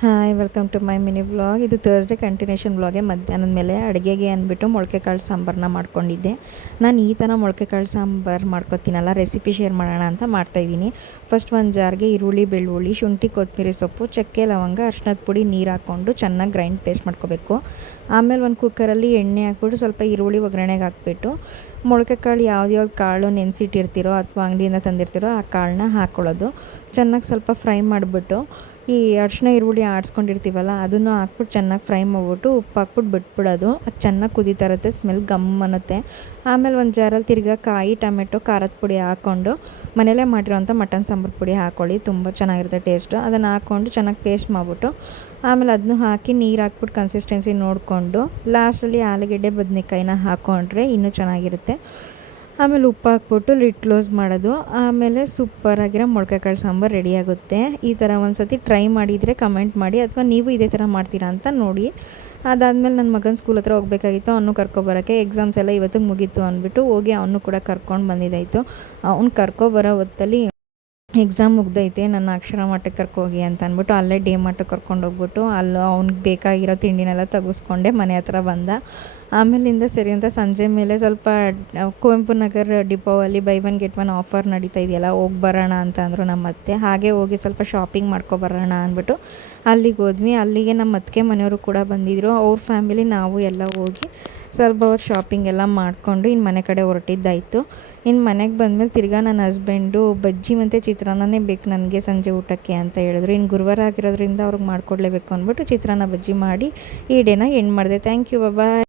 Hi welcome to my mini vlog. ಇದು Thursday continuation ವ್ಲಾಗೆ. ಮಧ್ಯಾಹ್ನದ ಮೇಲೆ ಅಡುಗೆಗೆ ಅಂದ್ಬಿಟ್ಟು ಮೊಳಕೆ ಕಾಳು ಸಾಂಬಾರನ್ನ ಮಾಡ್ಕೊಂಡಿದ್ದೆ. ನಾನು ಈ ಥರ ಮೊಳಕೆ ಕಾಳು ಸಾಂಬಾರು ಮಾಡ್ಕೊತೀನಲ್ಲ, ರೆಸಿಪಿ ಶೇರ್ ಮಾಡೋಣ ಅಂತ ಮಾಡ್ತಾಯಿದ್ದೀನಿ. ಫಸ್ಟ್ ಒಂದು ಜಾರ್ಗೆ ಈರುಳ್ಳಿ, ಬೆಳ್ಳುಳ್ಳಿ, ಶುಂಠಿ, ಕೊತ್ತಂಬರಿ ಸೊಪ್ಪು, ಚಕ್ಕೆ, ಲವಂಗ, ಅರಿಶಿನದ ಪುಡಿ, ನೀರು ಹಾಕ್ಕೊಂಡು ಚೆನ್ನಾಗಿ ಗ್ರೈಂಡ್ ಪೇಸ್ಟ್ ಮಾಡ್ಕೋಬೇಕು. ಆಮೇಲೆ ಒಂದು ಕುಕ್ಕರಲ್ಲಿ ಎಣ್ಣೆ ಹಾಕ್ಬಿಟ್ಟು ಸ್ವಲ್ಪ ಈರುಳ್ಳಿ ಒಗ್ಗರಣೆಗೆ ಹಾಕ್ಬಿಟ್ಟು ಮೊಳಕೆ ಕಾಳು ಯಾವ್ದು ಕಾಳು ನೆನೆಸಿಟ್ಟಿರ್ತೀರೋ ಅಥವಾ ಅಂಗಡಿಯಿಂದ ತಂದಿರ್ತೀರೋ ಆ ಕಾಳನ್ನ ಹಾಕ್ಕೊಳ್ಳೋದು. ಚೆನ್ನಾಗಿ ಸ್ವಲ್ಪ ಫ್ರೈ ಮಾಡಿಬಿಟ್ಟು ಈ ಅರಿಶಿನ ಈರುಳ್ಳಿ ಆಡಿಸ್ಕೊಂಡಿರ್ತೀವಲ್ಲ ಅದನ್ನು ಹಾಕ್ಬಿಟ್ಟು ಚೆನ್ನಾಗಿ ಫ್ರೈ ಮಾಡಿಬಿಟ್ಟು ಉಪ್ಪು ಹಾಕ್ಬಿಟ್ಟು ಬಿಟ್ಬಿಡೋದು. ಅದು ಚೆನ್ನಾಗಿ ಕುದೀತಾ ಇರುತ್ತೆ, ಸ್ಮೆಲ್ ಗಮ್ ಅನ್ನುತ್ತೆ. ಆಮೇಲೆ ಒಂದು ಜಾರಲ್ಲಿ ತಿರ್ಗಾ ಕಾಯಿ, ಟೊಮೆಟೊ, ಖಾರದ ಪುಡಿ ಹಾಕ್ಕೊಂಡು ಮನೇಲೇ ಮಾಡಿರೋಂಥ ಮಟನ್ ಸಾಂಬಾರು ಪುಡಿ ಹಾಕ್ಕೊಳ್ಳಿ, ತುಂಬ ಚೆನ್ನಾಗಿರುತ್ತೆ ಟೇಸ್ಟು. ಅದನ್ನು ಹಾಕ್ಕೊಂಡು ಚೆನ್ನಾಗಿ ಪೇಸ್ಟ್ ಮಾಡಿಬಿಟ್ಟು ಆಮೇಲೆ ಅದನ್ನು ಹಾಕಿ ನೀರು ಹಾಕ್ಬಿಟ್ಟು ಕನ್ಸಿಸ್ಟೆನ್ಸಿ ನೋಡಿಕೊಂಡು ಲಾಸ್ಟಲ್ಲಿ ಆಲೂಗೆಡ್ಡೆ ಬದನೆಕಾಯಿನ ಹಾಕ್ಕೊಂಡ್ರೆ ಇನ್ನೂ ಚೆನ್ನಾಗಿರುತ್ತೆ. ಆಮೇಲೆ ಉಪ್ಪು ಹಾಕ್ಬಿಟ್ಟು ಲಿಡ್ ಕ್ಲೋಸ್ ಮಾಡೋದು. ಆಮೇಲೆ ಸೂಪರಾಗಿರೋ ಮೊಳಕೆ ಕಾಳು ಸಾಂಬಾರು ರೆಡಿಯಾಗುತ್ತೆ. ಈ ಥರ ಒಂದು ಸತಿ ಟ್ರೈ ಮಾಡಿದರೆ ಕಮೆಂಟ್ ಮಾಡಿ, ಅಥವಾ ನೀವು ಇದೇ ಥರ ಮಾಡ್ತೀರಾ ಅಂತ ನೋಡಿ. ಅದಾದಮೇಲೆ ನನ್ನ ಮಗನ ಸ್ಕೂಲ್ ಹತ್ರ ಹೋಗಬೇಕಾಗಿತ್ತು, ಅವನು ಕರ್ಕೊಬರೋಕ್ಕೆ. ಎಕ್ಸಾಮ್ಸ್ ಎಲ್ಲ ಇವತ್ತಿಗೆ ಮುಗೀತು ಅಂದ್ಬಿಟ್ಟು ಹೋಗಿ ಅವನು ಕೂಡ ಕರ್ಕೊಂಡು ಬಂದಿದ್ದಾಯಿತು. ಅವ್ನು ಕರ್ಕೊಬರೋ ಹೊತ್ತಲ್ಲಿ ಎಕ್ಸಾಮ್ ಮುಗ್ದೈತೆ, ನನ್ನ ಅಕ್ಷರ ಮಠಕ್ಕೆ ಕರ್ಕೋಗಿ ಅಂತ ಅಂದ್ಬಿಟ್ಟು ಅಲ್ಲೇ ಡೇ ಮಠಕ್ಕೆ ಕರ್ಕೊಂಡೋಗ್ಬಿಟ್ಟು ಅಲ್ಲಿ ಅವ್ನಿಗೆ ಬೇಕಾಗಿರೋ ತಿಂಡಿನೆಲ್ಲ ತೆಗೆಸ್ಕೊಂಡೆ ಮನೆ ಹತ್ರ ಬಂದ. ಆಮೇಲಿಂದ ಸರಿ ಅಂತ ಸಂಜೆ ಮೇಲೆ ಸ್ವಲ್ಪ ಕುವೆಂಪು ನಗರ್ ಡಿಪೋವಲ್ಲಿ buy one get one offer ನಡೀತಾ ಇದೆಯಲ್ಲ, ಹೋಗಿ ಬರೋಣ ಅಂತ ಅಂದರು ನಮ್ಮ ಅತ್ತೆ. ಹಾಗೆ ಹೋಗಿ ಸ್ವಲ್ಪ ಶಾಪಿಂಗ್ ಮಾಡ್ಕೊಬರೋಣ ಅಂದ್ಬಿಟ್ಟು ಅಲ್ಲಿಗೆ ಹೋದ್ವಿ. ಅಲ್ಲಿಗೆ ನಮ್ಮ ಅತ್ತಿಗೆ ಮನೆಯವರು ಕೂಡ ಬಂದಿದ್ದರು, ಅವ್ರ ಫ್ಯಾಮಿಲಿ, ನಾವು ಎಲ್ಲ ಹೋಗಿ ಸ್ವಲ್ಪ ಹೊತ್ತು ಶಾಪಿಂಗ್ ಎಲ್ಲ ಮಾಡಿಕೊಂಡು ಇನ್ನು ಮನೆ ಕಡೆ ಹೊರಟಿದ್ದಾಯಿತು. ಇನ್ನು ಮನೆಗೆ ಬಂದಮೇಲೆ ತಿರ್ಗಾ ನನ್ನ ಹಸ್ಬೆಂಡು ಬಜ್ಜಿ ಮತ್ತು ಚಿತ್ರಾನ್ನನೇ ಬೇಕು ನನಗೆ ಸಂಜೆ ಊಟಕ್ಕೆ ಅಂತ ಹೇಳಿದ್ರು. ಇನ್ನು ಗುರುವಾರ ಆಗಿರೋದ್ರಿಂದ ಅವ್ರಿಗೆ ಮಾಡಿಕೊಡ್ಲೇಬೇಕು ಅಂದ್ಬಿಟ್ಟು ಚಿತ್ರಾನ್ನ ಬಜ್ಜಿ ಮಾಡಿ ಈ ಡೇನ ಎಂಡ್ ಮಾಡಿದೆ. Thank you, bye.